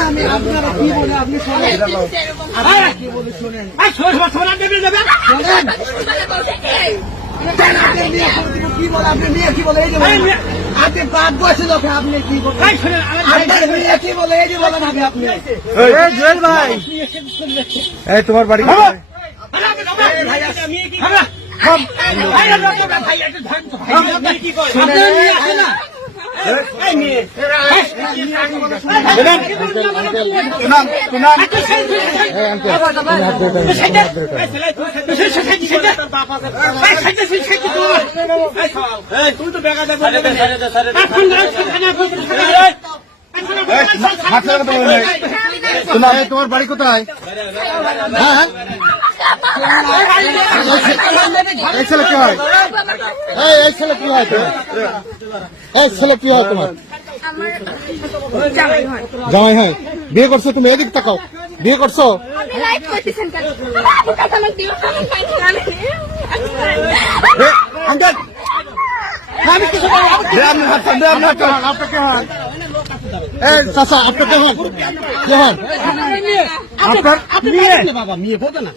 আমি আপনারা কি বলে আপনি শোনেন কি বলে শোনেন কি বলে আপনি নিয়ে কি বলে এই যে আপনি বাদ বসে লোকে আপনি কি বলেন কি বলে এই যে বলেন আপনি জুয়েল ভাই এই তোমার বাড়ি তোমার বাড়ি কোথায়? হ্যাঁ এই ছেলে কি হয়? এই ছেলে কি হয়? এই ছেলে কি হয় তোমার? জামাই হয়। বিয়ে করছো তুমি? এদিক তাকাও। বিয়ে করছো? চাচা আপনার কে হন? কে হন আপনার? বাবা মেয়ে বোঝে না।